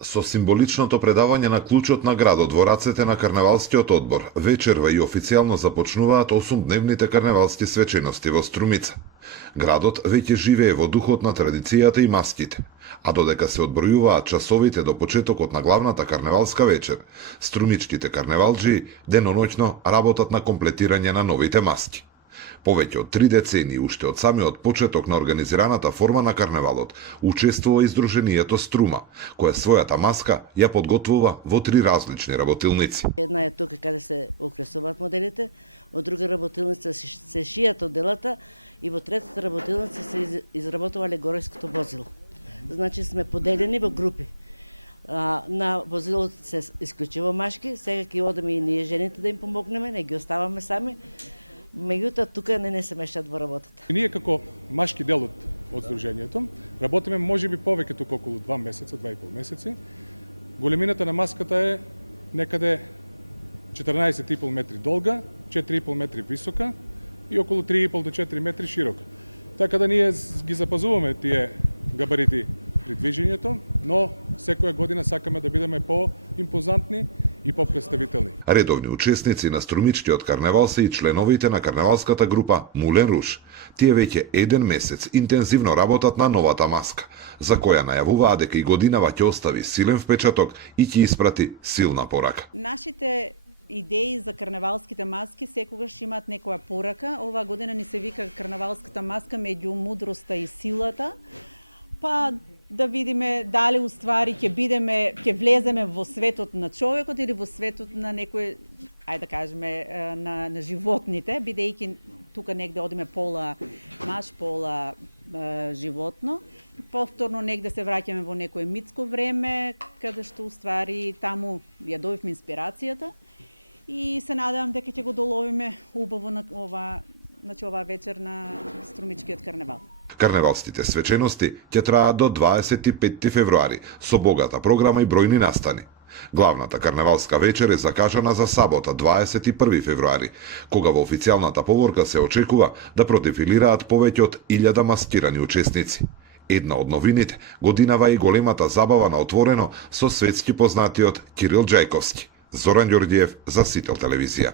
Со символичното предавање на клучот на градот во рацете на карневалскиот одбор, вечерва и официјално започнуваат 8-дневните карневалски свечености во Струмица. Градот веќе живее во духот на традицијата и маските, а додека се одбројуваат часовите до почетокот на главната карневалска вечер, струмичките карневалџии деноноќно работат на комплетирање на новите маски. Повеќе од 3 децении, уште од самиот почеток на организираната форма на карневалот, учествува издруженијето Струма, која својата маска ја подготвува во 3 различни работилници. Една е тука каде се украсуваат моделите, од друга работилница се шијат оделата и во третата работилница се изработува алегориското возило. Значи сме поделени во групи. На возилото се исклучиво машки, сега ќе одиме и ние жените да им помогнеме, не ги оставаме сами. Меѓутоа тука не се мешат во работата. Ние како машки дел од здруженијето работиме можеби повеќе тука околу 2 месеца, 2,5 месеци. Големината на маската е некаде 14,5 метри долга, 4,5 метри висока и околу 3,5 до 4 метри широка. Така да ние ги запазуваме тие габарити при движењето, но секоја година сакаме да бидеме по-импозантни и попредставителни. Редовни учесници на струмичкиот карневал се и членовите на карневалската група Мулен Руш. Тие веќе 1 месец интензивно работат на новата маска, за која најавуваа дека и годинава ќе остави силен впечаток и ќе испрати силна порака. Нашите идеи за карневалските маски секогаш имаат некоја порака. Оваа година ни се вика карневалската маска меѓу мудроста и силата. Па да видиме дали уствари ќе влеземе во светот на човекот или во светот на некој, ајде да кажеме, на животните, бидејќи тука негде одиме пола маш, пола животно. Повторно негде се враќаме во некое митско време, каде што уствари таму ја добивме инспирацијата и се надевам дека ќе го доловиме убаво на оваа вечер на Струмичкиот карневал. Карневалските свечености ќе траат до 25 февруари, со богата програма и бројни настани. Главната карневалска вечер е закажана за сабота, 21 февруари, кога во официјалната поворка се очекува да продефилираат повеќе од 1000 маскирани учесници. Една од новините годинава и големата забава на отворено со светски познатиот Кирил Џајковски. Зоран Ѓорѓиев за Сител телевизија.